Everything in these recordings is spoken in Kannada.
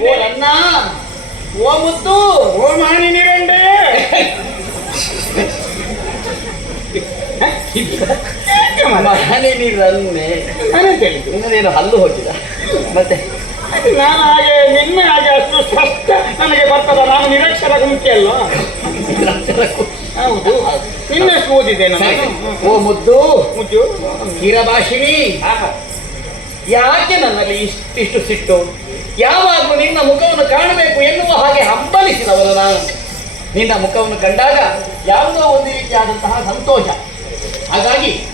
ಓ ಅಣ್ಣ ಓ ಮುದ್ದು ಓ ಮಾಣಿ ನಿರಂಡೆ ಮನೆ ನೀರನ್ನೇ ನಾನು ನಿನ್ನದೇನು ಹಲ್ಲು ಹೋಗಿಲ್ಲ. ಮತ್ತೆ? ನಾನು ಹಾಗೆ ನಿನ್ನೆ ಹಾಗೆ ಅಷ್ಟು ಸ್ಪಷ್ಟ ನನಗೆ ಬರ್ತದ. ನಾನು ನಿರಕ್ಷರ ಗುಂಪಿ ಅಲ್ಲ ಹೌದು. ನಿನ್ನೆಷ್ಟು ಓದಿದೆ ನಾನು? ಓ ಮುದ್ದು. ಮುದ್ದು. ಕಿರಭಾಷಿಣಿ ಯಾಕೆ ನನ್ನಲ್ಲಿ ಇಷ್ಟಿಷ್ಟು ಸಿಟ್ಟು? ಯಾವಾಗಲೂ ನಿನ್ನ ಮುಖವನ್ನು ಕಾಣಬೇಕು ಎನ್ನುವ ಹಾಗೆ ಹಂಬಲಿಸಿದವನು ನಾನು. ನಿನ್ನ ಮುಖವನ್ನು ಕಂಡಾಗ ಯಾವುದೋ ಒಂದು ರೀತಿಯಾದಂತಹ ಸಂತೋಷ. ಹಾಗಾಗಿ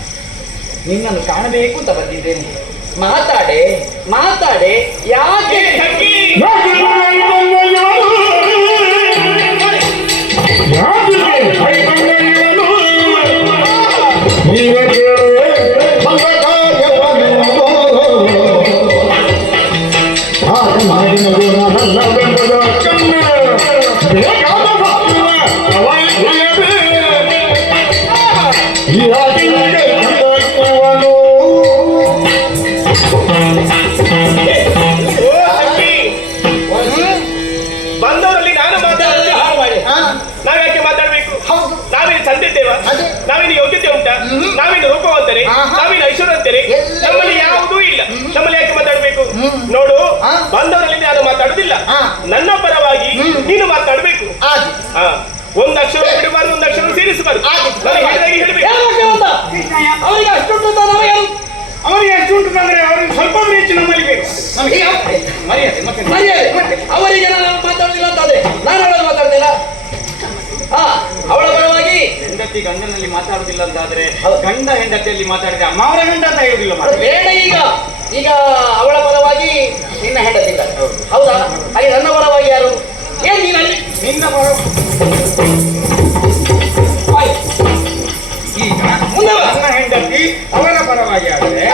ನಿನ್ನನ್ನು ಕಾಣಬೇಕು ಅಂತ ಬಂದಿದ್ದೇನೆ. ಮಾತಾಡೆ ಮಾತಾಡೆ ಯಾಕೆ? ನಾವ್ಯಾಕೆ ಮಾತಾಡ್ಬೇಕು? ಹೌದು. ನಾವೇನು ನಾವಿನ ಅದೇ. ನಾವೇನು ಯೋಗ್ಯತೆ ಉಂಟಾ? ನಾವಿನ ನಾವೇನು ರೂಪವಂತರೆ. ನಾವೇನು ಐಶ್ವರ್ಯವಂತರೆ? ಎಲ್ಲ ನಮ್ಮಲ್ಲಿ. ಯಾವುದೂ ಇಲ್ಲ. ನಮ್ಮಲ್ಲಿ ಯಾಕೆ ಮಾತಾಡ್ಬೇಕು? ನೋಡು ಆ. ಬಂದವರಲ್ಲಿ ನಾನು ಮಾತಾಡುದಿಲ್ಲ. ನನ್ನ ಪರವಾಗಿ ನೀನು ಮಾತಾಡ್ಬೇಕು. ಒಂದು ಅಕ್ಷರ ಬಿಡಬಾರ್ದು ಒಂದು ಅಕ್ಷರ ಸೇರಿಸಬಾರ್ದು. ಯಾಕೆ ಅಂತ? ಅವರಿಗೆ ಅಷ್ಟುಂಟು ಅಂತ ಅವರಿಗೆ ಎಷ್ಟು ಉಂಟು ಅಂದ್ರೆ ಅವರಿಗೆ ಸ್ವಲ್ಪ ಹೆಚ್ಚು ನಮ್ಮಲ್ಲಿ ಬೇಕು. ನಮಗೆ ಮರ್ಯಾದೆ ಮತ್ತೆ ಮರ್ಯಾದೆ ಅವರಿಗೆ ನಾನು ಮಾತಾಡುದಿಲ್ಲ ಅದೇ ನಾನು ಹೇಳೋದು ಮಾತಾಡುದಿಲ್ಲ ಅವಳ ಪರವಾಗಿ ಹೆಂಡತಿ ಗಂಡನಲ್ಲಿ ಮಾತಾಡುದಿಲ್ಲ ಅಂತಾದ್ರೆ ಗಂಡ ಹೆಂಡತಿಯಲ್ಲಿ ಮಾತಾಡಿದ್ರೆ ಮಾವರ ಗಂಡ ಅಂತ ಹೇಳುದಿಲ್ಲ ಬೇಡ ಈಗ ಈಗ ಅವಳ ಪರವಾಗಿ ನಿನ್ನ ಹೆಂಡತಿ. ಹೌದಾ. ಹಾಗೆ ನನ್ನ ಪರವಾಗಿ ಯಾರು? ಏನ್ ನೀನು ನಿನ್ನ ಪರ ಈಗ ನನ್ನ ಹೆಂಡತಿ ಅವಳ ಪರವಾಗಿ ಆದರೆ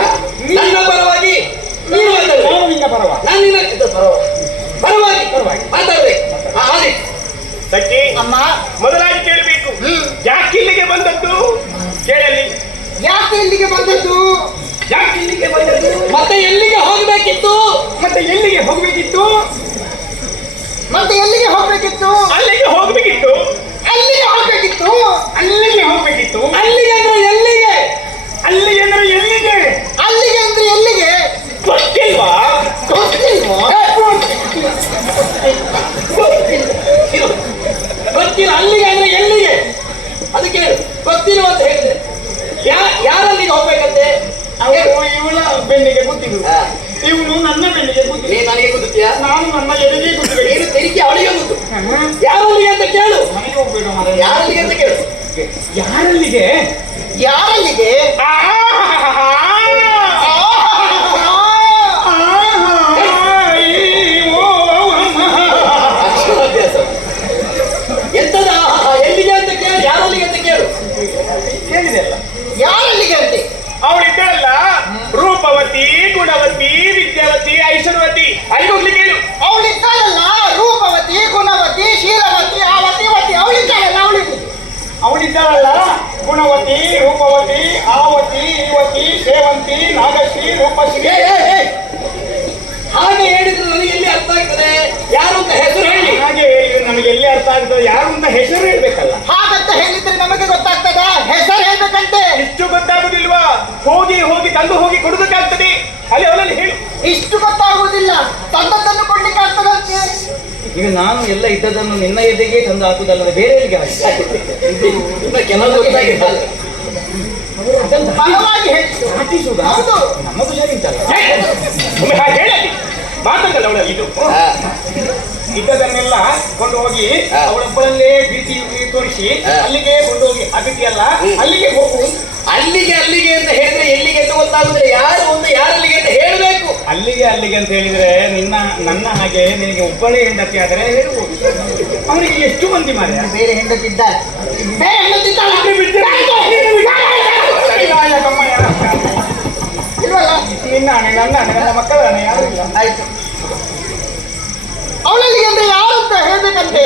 ನಿನ್ನ ಪರವಾಗಿ ನೀನು ಮಾತಾಡು ನಾನು ನಿನ್ನ ಪರವಾಗಿ ನಾನು ನಿನ್ನ ಇದು ಪರವಾಗಿ ಪರವಾಗಿ ಪರವಾಗಿ. ಮಾತಾಡ್ರಿ ಹಾ ಆದಿ ಸಖಿ ಅಮ್ಮ. ಮೊದಲಾಗಿ ಕೇಳಬೇಕು. ಯಾಕೆ ಇಲ್ಲಿಗೆ ಬಂದದ್ದು? ಕೇಳಲಿ. ಯಾಕೆ ಇಲ್ಲಿಗೆ ಬಂದದ್ದು? ಯಾಕೆ ಇಲ್ಲಿಗೆ ಬಂದದ್ದು? ಮತ್ತೆ ಎಲ್ಲಿಗೆ ಹೋಗಬೇಕಿತ್ತು? ಮತ್ತೆ ಎಲ್ಲಿಗೆ ಹೋಗಬೇಕಿತ್ತು? ಮತ್ತೆ ಎಲ್ಲಿಗೆ ಹೋಗಬೇಕಿತ್ತು? ಅಲ್ಲಿಗೆ ಹೋಗಬೇಕಿತ್ತು. ಅಲ್ಲಿಗೆ ಹೋಗಬೇಕಿತ್ತು. ಅಲ್ಲಿಗೆ ಹೋಗಬೇಕಿತ್ತು. ಅಲ್ಲಿಗೆ ಅಂದ್ರೆ ಎಲ್ಲಿಗೆ? ಅಲ್ಲಿಗೆ ಅಂದ್ರೆ ಎಲ್ಲಿಗೆ? ಅಲ್ಲಿಗೆ ಅಂದ್ರೆ ಎಲ್ಲಿಗೆ? ಗೊತ್ತಿಲ್ವಾ? ಗೊತ್ತಿಲ್ವಾ? ಇದು ಗೊತ್ತಿಲ್ಲ ಅಲ್ಲಿಗೆ ಅಂದ್ರೆ ಎಲ್ಲಿಗೆ? ಅದಕ್ಕೆ ಗೊತ್ತಿಲ್ಲ ಅಂತ ಹೇಳಿದೆ. ಯಾರಲ್ಲಿಗೆ ಹೋಗ್ಬೇಕಂತೆ? ಇವಳ ಬೆನ್ನಿಗೆ ಗೊತ್ತಿಲ್ಲ. ಇವನು ನನ್ನ ಬೆನ್ನಿಗೆ ಗೊತ್ತಿಲ್ಲ ನನಗೆ ಗೊತ್ತಿಲ್ಲ ನಾನು ನನ್ನ ಎದುರಿಗೆ ಗೊತ್ತಿಲ್ಲ ನೀನು ತೆರಿಗೆ ಅವಳಿಗೆ ಗೊತ್ತು ಯಾರಲ್ಲಿಗೆ ಅಂತ ಕೇಳು. ನನಗೆ ಹೋಗ್ಬೇಡ. ಯಾರಲ್ಲಿಗೆ ಅಂತ ಕೇಳು. ಯಾರಲ್ಲಿಗೆ? ಯಾರಲ್ಲಿಗೆ? ಅಕ್ಷರಾಭ್ಯಾಸ ಎಂತದ ಎಲ್ಲಿಗೆ ಅಂತ ಕೇಳು ಯಾರಲ್ಲಿಗೆ ಅಂತ ಕೇಳು ಕೇಳಿದೆ ಅಲ್ಲ ಯಾರಲ್ಲಿಗೆ ಅಂತೆ ಅವಳಿದ್ದಳಲ್ಲ ರೂಪವತಿ ಗುಣವತಿ ವಿದ್ಯಾವತಿ ಐಶ್ವರ್ಯವತಿ ಅಲ್ಲಿ ಹೋಗ್ಲಿಕ್ಕೆ ಹೇಳು ಅವಳಿದ್ದಾಳಲ್ಲ ರೂಪವತಿ ಗುಣವತಿ ಶೀಲವತಿ ಆವತಿವತಿ ಅವಳಿದ್ದಾಳಲ್ಲ ಅವಳಿಗೆ. ಅವಳಿದ್ದಾಳಲ್ಲ ಗುಣವತಿ ರೂಪವತಿ ಆವತಿ ಯುವತಿ ಸೇವಂತಿ ನಾಗಶ್ರೀ ರೂಪಶ್ರೀ. ಹಾಗೆ ಹೇಳಿದ್ರೆ ನನಗೆ ಎಲ್ಲಿ ಅರ್ಥ ಆಗ್ತದೆ? ಯಾರು ಅಂತ ಹೆಸರು ಹೇಳಿ. ಹಾಗೆ ಹೇಳಿದ್ರೆ ನಮಗೆ ಎಲ್ಲಿ ಅರ್ಥ ಆಗ್ತದೆ? ಯಾರು ಅಂತ ಹೆಸರು ಹೇಳ್ಬೇಕಲ್ಲ. ಹಾಗಂತ ಹೇಳಿದ್ರೆ ನಮಗೆ ಗೊತ್ತಾಗ್ತದ? ಹೆಸರು ಹೇಳ್ಬೇಕಂತೆ. ಇಷ್ಟು ಗೊತ್ತಾಗುದಿಲ್ವಾ? ಹೋಗಿ ಹೋಗಿ ತಂದು ಹೋಗಿ ಕೊಡುದಕ್ಕಾಗ್ತದೆ ಅಲ್ಲಿ ಅವಳಲ್ಲಿ ಹೇಳು. ಇಷ್ಟು ಗೊತ್ತಾಗುವುದಿಲ್ಲ. ತಂದದ್ದನ್ನು ಕೊಡ್ಲಿಕ್ಕೆ ಆಗ್ತದಂತೆ ಈಗ ನಾನು ಎಲ್ಲ ಇದ್ದದನ್ನು ನಿನ್ನ ಎದೆಗೆ ತಂದು ಹಾಕುದಲ್ಲದೆ ಬೇರೆ ಹಾಕಿ? ಬಲವಾಗಿ ಹಾಕಿಸುವುದಾ? ನಮ್ಮದು ಸರಿ ಹಾಗೆ ಮಾತಂಗಲ್ಲ ಅವಳಲ್ಲಿ ಇದು. ಇದ್ದದನ್ನೆಲ್ಲ ಕೊಂಡು ಹೋಗಿ. ಅವಳೊಬ್ಬಳಲ್ಲೇ ಭೀತಿ ತೋರಿಸಿ. ಅಲ್ಲಿಗೆ ಕೊಂಡೋಗಿ ಅಲ್ಲ ಅಲ್ಲಿಗೆ ಹೋಗು. ಅಲ್ಲಿಗೆ ಅಲ್ಲಿಗೆ ಅಂತ ಹೇಳಿದ್ರೆ ಎಲ್ಲಿಗೆ ಅಂತ ಗೊತ್ತಾಗುದಿಲ್ಲ ಯಾರು ಒಂದು ಯಾರಲ್ಲಿಗೆ ಅಂತ ಹೇಳಬೇಕು ಅಲ್ಲಿಗೆ ಅಲ್ಲಿಗೆ ಅಂತ ಹೇಳಿದ್ರೆ ನಿನ್ನ ನನ್ನ ಹಾಗೆ ನಿನಗೆ ಒಬ್ಬಳೇ ಹೆಂಡತಿ ಆದರೆ ಹೇಳ್ಬೋದು ಅವನಿಗೆ ಎಷ್ಟು ಮಂದಿ ಮಾರ್ಯ ಬೇರೆ ಹೆಂಡತಿ ಇದ್ದಾರೆ ಬೇರೆ ಹೆಂಡತಿ ನಿನ್ನ ಹಣೆ ನನ್ನ ಹಣೆ ನನ್ನ ಮಕ್ಕಳ ಹಣೆ ಯಾರು ಇಲ್ಲ. ಆಯ್ತು. ಅವಳಲ್ಲಿಗೆ ಅಂದ್ರೆ ಯಾರು ಅಂತ ಹೇಳ್ಬೇಕಂತೆ?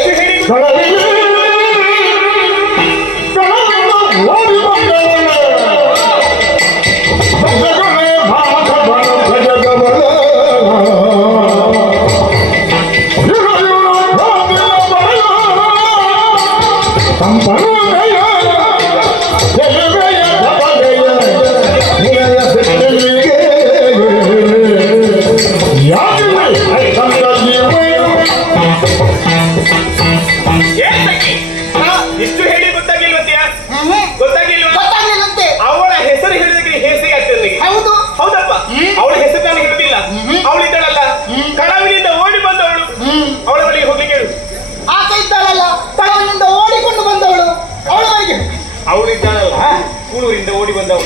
ಓಡಿ ಬಂದವು?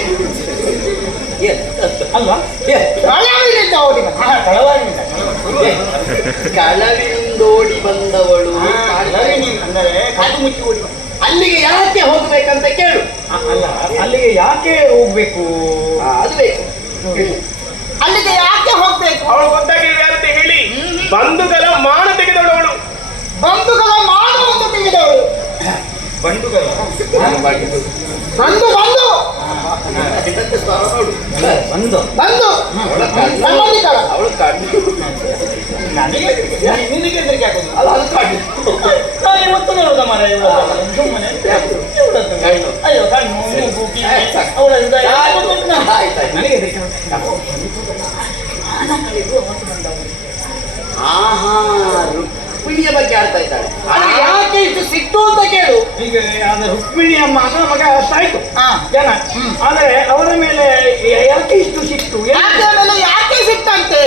ಅಲ್ವಾ? ಕಳವಿನಿಂದ ಓಡಿ ಬಂದ. ಕಳವಿನಿಂದ ಏ, ಬಂದವಳು. ಅಂದರೆ ಮುಚ್ಚಿ ಓಡಿ. ಅಲ್ಲಿಗೆ ಯಾಕೆ ಹೋಗ್ಬೇಕಂತ ಕೇಳು. ಅಲ್ಲ ಅಲ್ಲಿಗೆ ಯಾಕೆ ಹೋಗ್ಬೇಕು? ಅದು ಬೇಕು. ಅಲ್ಲಿಗೆ ಯಾಕೆ ಹೋಗ್ಬೇಕು? ಅವಳು ಗೊತ್ತಾಗಿಲ್ಲ ಅಂತ ಹೇಳಿ ಬಂಧುಗಳ ಮಾನ ತೆಗೆದವಳು ಬಂಧುಗಳ ಮಾನವನ್ನು ತೆಗೆದವಳು. ಬಂಡುಗಳ ಬಂದು ಬಂದು ಇದಕ್ಕೆ ಸ್ವರ ನೋಡು ಬಂದು. ಬಂದು. ಅವಳ ನನಗೆ? ನಿನಗೆ- ಹೆದರಿಕೆ ಆಗೋದು ಅಲ್ಲ ಅದು ಕಣ್ಣು ನಾನು ಇವತ್ತು ನೋಡುದ ಮರ. ಸುಮ್ಮನೆ ಅಯ್ಯೋ ಕಣ್ಣು ಮೂಗು ಕಿವಿ ಆಯ್ತು, ಸಾಕು. ಅವಳ ಹೃದಯ ನನಗೆ. ಆಯ್ತು, ಆಯ್ತು. ಹೆದರಿಕೆ ಆಹಾ ರುಕ್ಮಿಣಿಯ ಬಗ್ಗೆ ಆಡ್ತಾ ಇದ್ದಾಳೆ. ಯಾಕೆ ಇಷ್ಟು ಸಿಟ್ಟು ಅಂತ ಕೇಳು ಈಗ ಅದು ಅಮ್ಮ ಮಗ ಮಗ ಸಾಯ್ತು ಹಾ. ಜನ ಆದರೆ ಅವರ ಮೇಲೆ ಯಾಕೆ ಇಷ್ಟು ಸಿಟ್ಟು ಏನು? ಯಾಕೆ ಸಿಕ್ತಂತೆ ಯಾಕೆ ಸಿಟ್ಟಂತೆ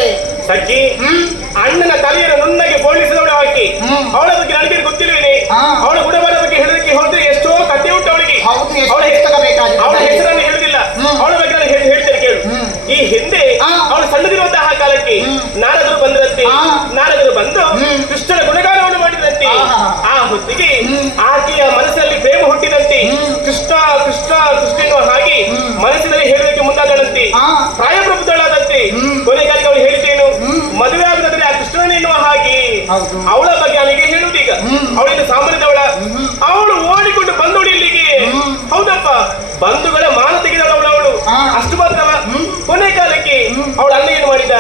ಸಖಿ ಹ್ಮ್ ಅಣ್ಣನ ತಲೆಯನ್ನು ನುಣ್ಣಗೆ ಬೋಳಿಸಿದವಳು ಹಾಕಿ ಹ್ಮ್. ಅವಳ ಬಗ್ಗೆ ನನಗೆ ಗೊತ್ತಿಲ್ವೇನೆ ಹಾ. ಅವಳ ಗುಣವರ ಬಗ್ಗೆ ಹೇಳಿದಕ್ಕೆ ಹೋದ್ರೆ ಎಷ್ಟೋ ಕಥೆ ಉಂಟು ಅವಳಿಗೆ ಹೌದು, ಎಷ್ಟು ಅವಳ ಪುಸ್ತಕ ಬೇಕಾಗಿದೆ. ಅವಳ ಹೆಸರನ್ನು ಹೇಳುದಿಲ್ಲ ಹ್ಮ್. ಅವಳ ಬಗ್ಗೆ ನಾನು ಹೇಳಿ- ಹೇಳ್ತೇನೆ ಕೇಳು ಹ್ಮ್. ಈ ಹಿಂದೆ ಹಾ. ಅವಳು ಸಣ್ಣದಿರುವಂತಹ ಕಾಲಕ್ಕೆ ಹ್ಮ್. ನಾರದರು ಬಂದ್ರಂತೆ ಹಾ. ನಾರದರು ಬಂದು ಹ್ಮ್. ಕೃಷ್ಣನ. ಆ ಹೊತ್ತಿಗೆ. ಆಕೆಯ ಮನಸ್ಸಿನಲ್ಲಿ ಪ್ರೇಮ ಹುಟ್ಟಿದಂತೆ. ಕೃಷ್ಣ ಕೃಷ್ಣ ಕೃಷ್ಣ ಎನ್ನುವ ಹಾಗೆ. ಮನಸ್ಸಿನಲ್ಲಿ ಹೇಳೋದಕ್ಕೆ ಮುಂದಾದಳಂತೆ. ಪ್ರಾಯಪ್ರಬುದ್ಧಳಾದಂತೆ. ಕೊನೆಗಾಲಿಗೆ ಅವಳು ಹೇಳಿದ್ದೇನು ಮದುವೆ ಆಗುದಾದ್ರೆ ಆ ಕೃಷ್ಣನ ಎನ್ನುವ ಹಾಗೆ. ಅವಳ ಬಗ್ಗೆ ಅವನಿಗೆ ಹೇಳುವುದೀಗ ಈಗ ಅವಳಿಂದ ಸಾಮಾನ್ಯದವಳ ಅವಳು ಓಡಿಕೊಂಡು ಬಂದು ಇಲ್ಲಿಗೆ ಹೌದಪ್ಪ ಬಂಧುಗಳ ಮಾನ ತೆಗೆದವಳು ಅವಳು. ಅಷ್ಟು ಮಾತ್ರವ ಕೊನೆ ಕಾಲಕ್ಕೆ ಅವಳ ಅಣ್ಣ ಏನು ಮಾಡಿದ.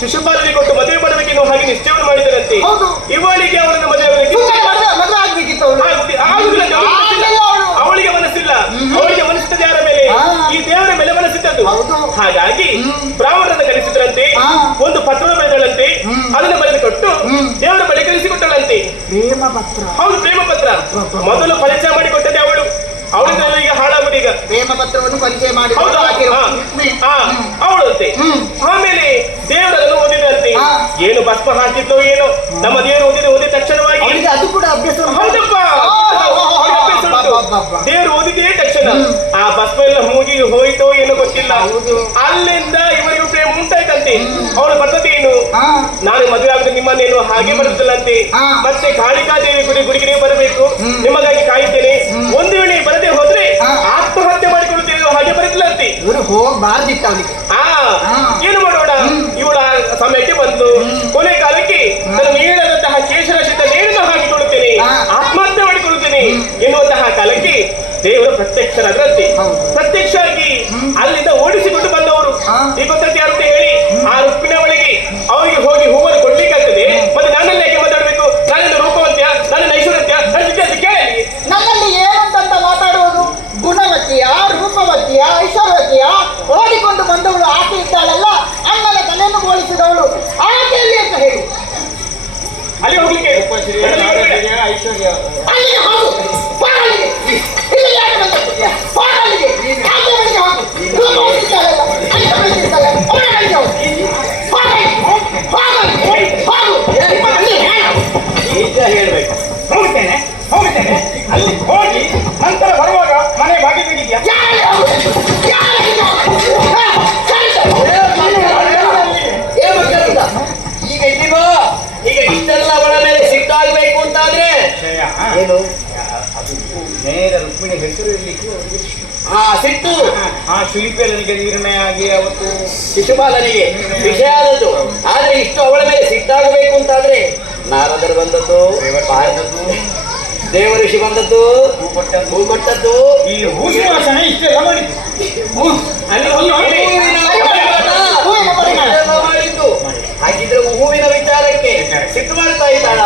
ಶಿಶುಪಾಲನೆ ಕೊಟ್ಟು ಮದುವೆ ಮಾಡಬೇಕೆನ್ನುವ ಹಾಗೆ ನಿಶ್ಚಯವನ್ನು ಮಾಡಿದರಂತೆ. ಇವಳಿಗೆ ಅವಳನ್ನು ಮದುವೆ ಆಗಲಿಕ್ಕೆ ಸುಮ್ಮನೆ ಮದುವೆ ಮದುವೆ ಆಗ್ಬೇಕಿತ್ತು ಅವಳು ಆಗುದಿ- ಆಗುದಿಲ್ಲ, ಅವಳಿಗೆ ಮನಸ್ಸಿಲ್ಲ. ಆಗಲಿಲ್ಲ ಅವಳು. ಅವಳಿಗೆ ಮನಸ್ಸಿಲ್ಲ ಅವಳಿಗೆ ಮನಸ್ಸಿದ್ದದ್ದು ಯಾರ ಮೇಲೆ ಹಾ. ಈ ದೇವರ ಮೇಲೆ ಮನಸ್ಸಿದ್ದದ್ದು ಹೌದು. ಹಾಗಾಗಿ ಹ್ಮ್. ಬ್ರಾಹ್ಮಣರನ್ನು ಕಲಿಸಿದ್ರಂತೆ ಹಾ. ಒಂದು ಪತ್ರ ಬರೆದಳಂತೆ ಹ್ಮ್. ಅದನ್ನು ಬರೆದು ಕೊಟ್ಟು. ದೇವರ ಬಳಿ ಕಳಿಸಿಕೊಟ್ಟಳಂತೆ ಪ್ರೇಮ ಪತ್ರ. ಹೌದು ಪ್ರೇಮ ಪತ್ರ. ಮೊದಲು ಪರಿಚಯ ಮಾಡಿ ಕೊಟ್ಟದೆ ಅವಳು. ಅವಳಿಂದ ಈಗ ಹಾಳಾಗುದೀಗ ಪ್ರೇಮ ಪತ್ರವನ್ನು ಪರಿಚಯ ಮಾಡಿ ಹೌದು ಅವಳಂತೆ. ಆಮೇಲೆ ದೇವರನ್ನು ಓದಿದಂತೆ ಏನು ಭಸ್ಮ ಹಾಕಿದ್ದು ಏನು? ನಮ್ಮ ದೇವರು ಓದಿದ ಓದಿದ ತಕ್ಷಣವಾಗಿ ಅದು ಕೂಡ ಅಭ್ಯಾಸ. ಹೌದಪ್ಪ. ದೇವರು ಓದಿದೆಯೇ ತಕ್ಷಣ. ಆ ಭಸ್ಮ ಎಲ್ಲ ಹೋಗಿ ಹೋಯಿತೋ ಏನೋ ಗೊತ್ತಿಲ್ಲ. ಅಲ್ಲಿಂದ ಇವರಿಗೂ ಉಂಟಾಯ್ತಂತೆ ಅವಳು ಪದ್ಧತಿ ಏನು ನಾನು ಮದುವೆ ಆಗುದು ನಿಮ್ಮನ್ನೇನು ಹಾಗೆ ಬರುತ್ತಿಲ್ಲಂತೆ ಮತ್ತೆ ಕಾಳಿಕಾದೇವಿ ಗುಡಿ ಗುಡಿಗೆ ನೀವು ಬರಬೇಕು. ನಿಮಗಾಗಿ ಕಾಯುತ್ತೇನೆ. ಒಂದು ವೇಳೆ ಬರದೆ ಹೋದ್ರೆ ಆತ್ಮಹತ್ಯೆ ಮಾಡಿಕೊಳ್ಳುತ್ತೇನೆ ಹಾಗೆ ಬರುತ್ತಿಲ್ಲಂತೆ ಇವರು ಹೋಗ್ಬಾರ್ದಿತ್ತು ಅವಳಿಗೆ. ಏನು ಮಾಡೋಣ? ಇವಳ ಸಮಯಕ್ಕೆ ಬಂದು ಕೊನೆ ಕಾಲಕ್ಕೆ ನಾನು ಕೇಸರ ಕೇಶರಾಶಿತ ನೇರನ್ನು ಹಾಕಿಕೊಳ್ಳುತ್ತೇನೆ. ಆತ್ಮಹತ್ಯೆ ಮಾಡಿಕೊಳ್ಳುತ್ತೇನೆ. ಎನ್ನುವಂತಹ ಕಾಲಕ್ಕೆ ದೇವರು ಪ್ರತ್ಯಕ್ಷರಾದ್ರಂತೆ. ಪ್ರತ್ಯಕ್ಷ ಆಗಿ ಅಲ್ಲಿಂದ ಓಡಿಸಿಕೊಂಡು ಬಂದವರು ಹಾ. ಈ ಅಂತ ಹೇಳಿ ಆ ರುಕ್ಮಿಣ ಒಳಗೆ ಅವರಿಗೆ ಹೋಗಿ ಹೂವನ್ನು ಏನು? ನೇರ ರುಕ್ಮಿಣಿ ಹೆಸರು ಇರಲಿಕ್ಕೆ ಆ ಸಿಟ್ಟು. ಆ ಶಿಲ್ಪಿಯನಿಗೆ ನಿರ್ಣಯ ಆಗಿ ಅವತ್ತು ಶಿಶುಪಾಲನಿಗೆ ವಿಷಯ ಆದದ್ದು. ಆದ್ರೆ ಇಷ್ಟು ಅವಳ ಮೇಲೆ ಸಿಟ್ಟಾಗಬೇಕು ಅಂತಾದ್ರೆ ನಾರದರು ಬಂದದ್ದು ಬಂದದ್ದು ದೇವ ಋಷಿ ಬಂದದ್ದು ಹೂ ಕೊಟ್ಟದ್ದು ಈ ಹೂಸುವಾಸನೆ ಇಷ್ಟೇ ಮಾಡಿದ್ದು. ಹಾಗಿದ್ರೆ ಹೂವಿನ ವಿಚಾರಕ್ಕೆ ಸಿಟ್ಟು ಮಾಡ್ತಾ ಇದ್ದಾಳ.